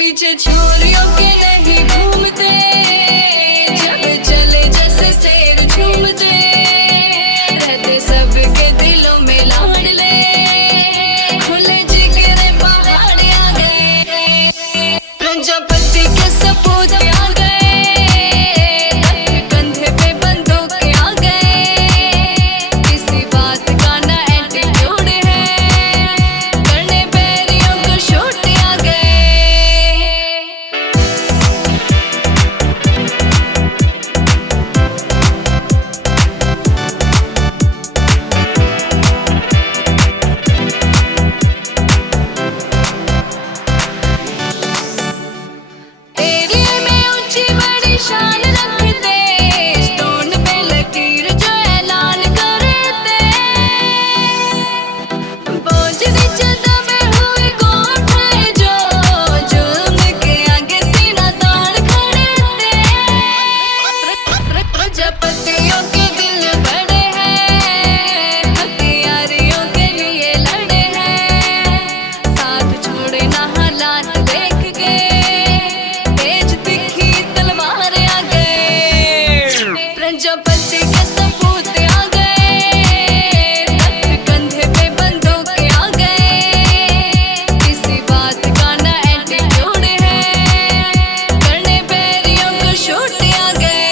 पीछे छोरियों के नहीं घूमते, जब चले जैसे शेर झूमते, रहते सबके दिलों में लाडले, खुले जिगरे पहाड़ आ गए, प्रजापति के सपूत आ गए, कंधे पे बंदूक आ गए, किसी बात का ना एटीट्यूड है, करने बैरियों को शूट आ गए। एरिया में ऊंची बड़ी शान रखते, स्टोन पे लकीर जो ऐलान करते, बोझ नीचे दबे हुए को उठाए जो, जुल्म के आगे सीना तान खड़े थे। प्रजापतियों के दिल बड़े हैं, हथियारियों के लिए लड़े हैं, साथ छोड़े ना हालात देख के, तेज दिखी तलवार आ गए, प्रजापति के सपूत आ गए, कंधे पे बंदूक आ गए, किसी बात का ना एटीट्यूड है, करने बैरियों को शूट आ गए।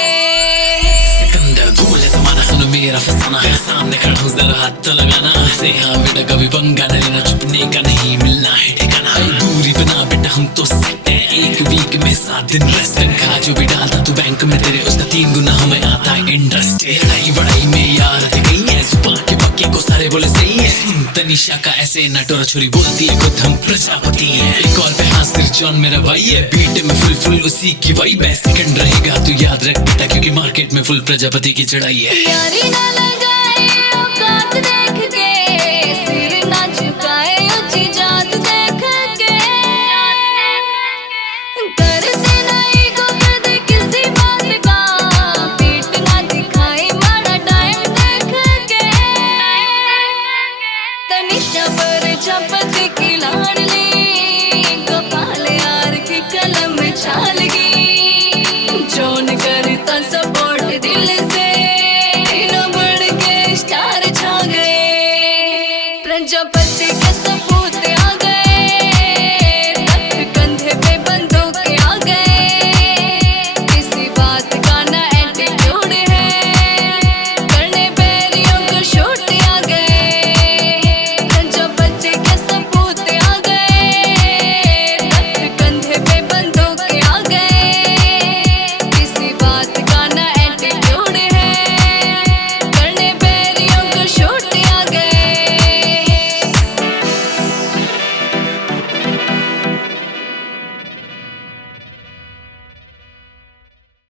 सिकंदर धूल है ज़माना, सुनो मेरा फसाना है, सामने खड़ा हूँ जरा हाथ तो लगाना, से हाँ बेटा कभी पंगा न लेना, छुपने का नहीं मिलना है ठिकाना, दूरी बना बेटा हम तो सेट है, एक वीक में 7 दिन रेस्ट खा जो भी डालता तू बैंक में तेरे उसका 3 गुना हमें आता है इंडस्ट्री, लड़ाई बड़ाई में यार थे गई है, सुबह के पक्के को सारे बोले सही है, सुन तनिषा का ऐसे नटोरा छोरी बोलती है खुद हम प्रजापति है, एक और पे हासिर जॉन मेरा भाई है, बीट में फुल उसी की वाइब है, सेकंड रहेगा तू याद रख बेटा क्योंकि मार्केट में फुल प्रजापति की चढ़ाई है। यारी ना लगाए औकात देख के, सिर ना झुकाए ऊंची जात देख के, करते नहीं को कदे किसी बात का, पीठ ना दिखाई माड़ा टाइम देख के, तनिषा प्रजापति की लाडली, गोपाल यार की कलम में छाल गई।